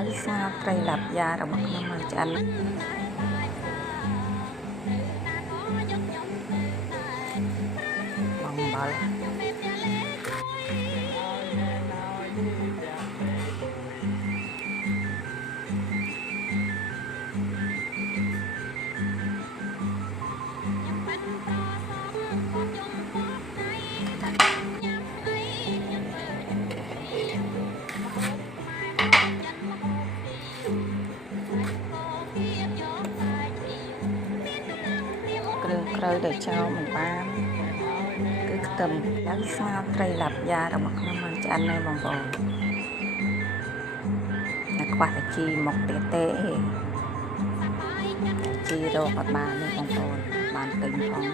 ហើយស្ងោរត្រីឡាប់យ៉ារបស់ខ្ញុំមកឆ្អិនបងបលគ្រឿងក្រៅដែលចោលមិនបានគឺខ្ទឹមហើយស្ងោរត្រីឡាប់យ៉ារបស់ខ្ញុំមកឆ្អិនហើយបងប្អូនតែខ្វះតែជីមុខទៀតទេជីរកអត់បានទេបងប្អូនបានទិញផង